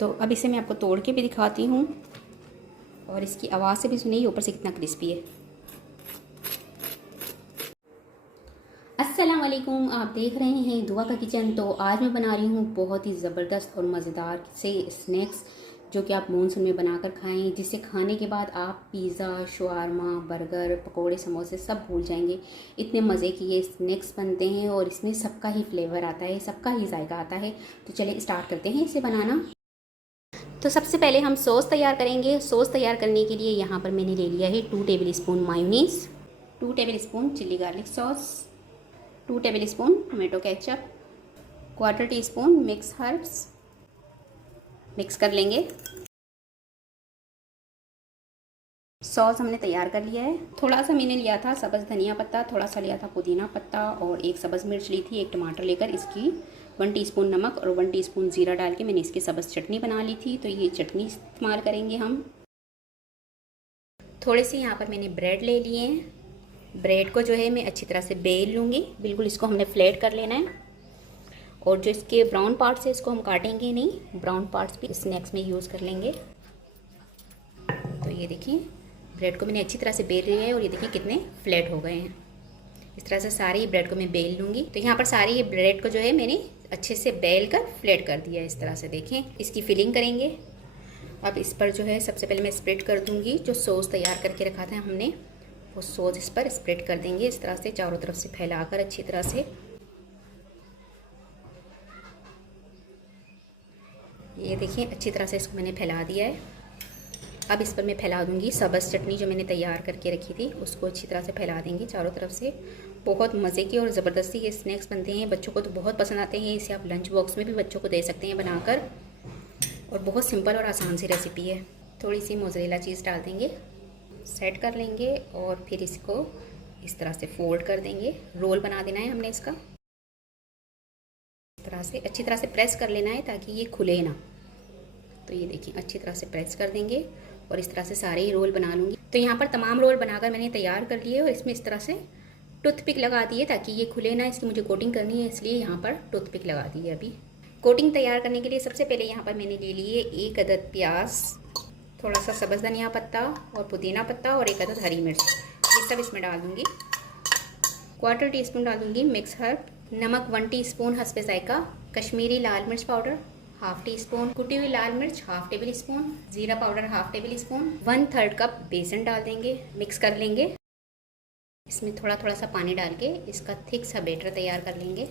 तो अब इसे मैं आपको तोड़ के भी दिखाती हूँ और इसकी आवाज़ से भी सुनिए ऊपर से कितना क्रिस्पी है। अस्सलाम वालेकुम, आप देख रहे हैं दुआ का किचन। तो आज मैं बना रही हूँ बहुत ही ज़बरदस्त और मज़ेदार से स्नैक्स जो कि आप मानसून में बनाकर खाएं, जिससे खाने के बाद आप पिज़्ज़ा, शवारमा, बर्गर, पकोड़े, समोसे सब भूल जाएंगे। इतने मज़े की ये स्नैक्स बनते हैं और इसमें सबका ही फ्लेवर आता है, सबका ही जायका आता है। तो चलिए स्टार्ट करते हैं इसे बनाना। तो सबसे पहले हम सॉस तैयार करेंगे। सॉस तैयार करने के लिए यहाँ पर मैंने ले लिया है 2 table spoon mayonnaise, 2 table spoon chilli garlic sauce, 2 table spoon tomato ketchup, 1/4 teaspoon mix herbs. Mix कर लेंगे। सॉस हमने तैयार कर लिया है। थोड़ा सा मैंने लिया था सब्ज़ धनिया पत्ता, थोड़ा सा लिया था पुदीना पत्ता और एक सब्ज़ मिर्च ली थी, एक टमाटर लेकर इसकी 1 टीस्पून नमक और 1 टीस्पून ज़ीरा डाल के मैंने इसकी सब्ज़ चटनी बना ली थी। तो ये चटनी इस्तेमाल करेंगे हम। थोड़े से यहाँ पर मैंने ब्रेड ले लिए हैं। ब्रेड को जो है मैं अच्छी तरह से बेल लूँगी, बिल्कुल इसको हमने फ्लैट कर लेना है। और जो इसके ब्राउन पार्ट्स है इसको हम काटेंगे नहीं, ब्राउन पार्ट्स भी स्नैक्स में यूज़ कर लेंगे। तो ये देखिए ब्रेड को मैंने अच्छी तरह से बेल लिया है और ये देखिए कितने फ्लैट हो गए हैं। इस तरह से सारी ब्रेड को मैं बेल लूँगी। तो यहाँ पर सारी ये ब्रेड को जो है मैंने अच्छे से बेल कर फ्लैट कर दिया है। इस तरह से देखें। इसकी फिलिंग करेंगे। अब इस पर जो है सबसे पहले मैं स्प्रेड कर दूँगी जो सॉस तैयार करके रखा था हमने, वो सॉस इस पर स्प्रेड कर देंगे। इस तरह से चारों तरफ से फैलाकर अच्छी तरह से। ये देखिए अच्छी तरह से इसको मैंने फैला दिया है। अब इस पर मैं फैला दूंगी सब्ज़ चटनी जो मैंने तैयार करके रखी थी, उसको अच्छी तरह से फैला देंगे चारों तरफ से। बहुत मज़े की और ज़बरदस्ती ये स्नैक्स बनते हैं, बच्चों को तो बहुत पसंद आते हैं। इसे आप लंच बॉक्स में भी बच्चों को दे सकते हैं बनाकर, और बहुत सिंपल और आसान सी रेसिपी है। थोड़ी सी मोज़रेला चीज़ डाल देंगे, सेट कर लेंगे और फिर इसको इस तरह से फोल्ड कर देंगे। रोल बना देना है हमने इसका। इस तरह से अच्छी तरह से प्रेस कर लेना है ताकि ये खुले ना। तो ये देखिए अच्छी तरह से प्रेस कर देंगे और इस तरह से सारे ही रोल बना लूँगी। तो यहाँ पर तमाम रोल बनाकर मैंने तैयार कर लिए और इसमें इस तरह से टूथपिक लगा दी है ताकि ये खुले ना। इसकी मुझे कोटिंग करनी है, इसलिए यहाँ पर टूथपिक लगा दी है। अभी कोटिंग तैयार करने के लिए सबसे पहले यहाँ पर मैंने ले लिए 1 अदद प्याज, थोड़ा सा सब्ज़ धनिया पत्ता और पुदीना पत्ता और 1 अदद हरी मिर्च, ये सब इसमें डाल दूँगी। 1/4 टीस्पून डाल दूँगी मिक्स हर्ब, नमक 1 टीस्पून हस्बे जायका, कश्मीरी लाल मिर्च पाउडर 1/2 टीस्पून, कुटी हुई लाल मिर्च 1/2 टेबल स्पून, जीरा पाउडर 1/2 टेबल स्पून, 1/3 कप बेसन डाल देंगे। मिक्स कर लेंगे। इसमें थोड़ा थोड़ा सा पानी डाल के इसका थिक सा बैटर तैयार कर लेंगे।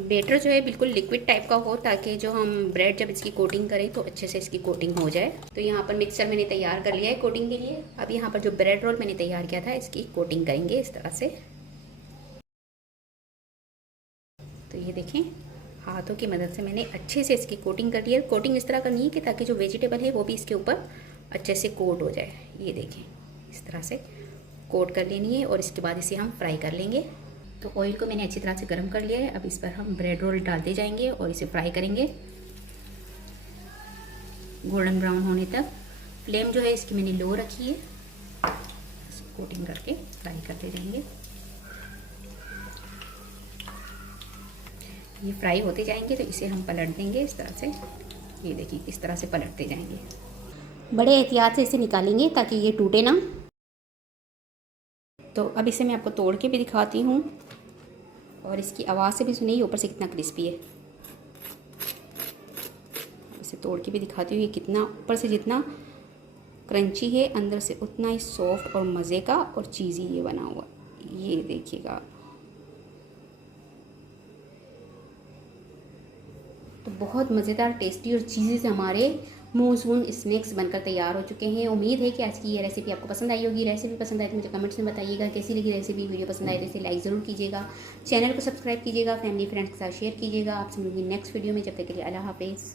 बैटर जो है बिल्कुल लिक्विड टाइप का हो ताकि जो हम ब्रेड जब इसकी कोटिंग करें तो अच्छे से इसकी कोटिंग हो जाए। तो यहाँ पर मिक्सचर मैंने तैयार कर लिया है कोटिंग के लिए। अब यहाँ पर जो ब्रेड रोल मैंने तैयार किया था इसकी कोटिंग करेंगे इस तरह से। तो ये देखें हाथों की मदद से मैंने अच्छे से इसकी कोटिंग कर ली है। कोटिंग इस तरह करनी है कि ताकि जो वेजिटेबल है वो भी इसके ऊपर अच्छे से कोट हो जाए। ये देखें इस तरह से कोट कर लेनी है और इसके बाद इसे हम फ्राई कर लेंगे। तो ऑयल को मैंने अच्छी तरह से गर्म कर लिया है। अब इस पर हम ब्रेड रोल डालते जाएंगे और इसे फ्राई करेंगे गोल्डन ब्राउन होने तक। फ्लेम जो है इसकी मैंने लो रखी है। कोटिंग करके फ्राई करते जाएंगे। ये फ्राई होते जाएंगे तो इसे हम पलट देंगे इस तरह से। ये देखिए इस तरह से पलटते जाएंगे। बड़े एहतियात से इसे निकालेंगे ताकि ये टूटे ना। तो अब इसे मैं आपको तोड़ के भी दिखाती हूँ और इसकी आवाज़ से भी सुनिए ऊपर से कितना क्रिस्पी है। इसे तोड़ के भी दिखाती हूँ। ये कितना ऊपर से जितना क्रंची है अंदर से उतना ही सॉफ्ट और मज़े का और चीज़ी ये बना हुआ। ये देखिएगा। तो बहुत मज़ेदार, टेस्टी और चीज़ी से हमारे मानसून स्नैक्स बनकर तैयार हो चुके हैं। उम्मीद है कि आज की ये रेसिपी आपको पसंद आई होगी। रेसिपी पसंद आए तो मुझे कमेंट्स में बताइएगा कैसी लगी रेसिपी। वीडियो पसंद आए तो इसे लाइक ज़रूर कीजिएगा, चैनल को सब्सक्राइब कीजिएगा, फैमिली फ्रेंड्स के साथ शेयर कीजिएगा। आपसे मिलूंगी नेक्स्ट वीडियो में। जब तक के लिए अल्लाह हाफिज़।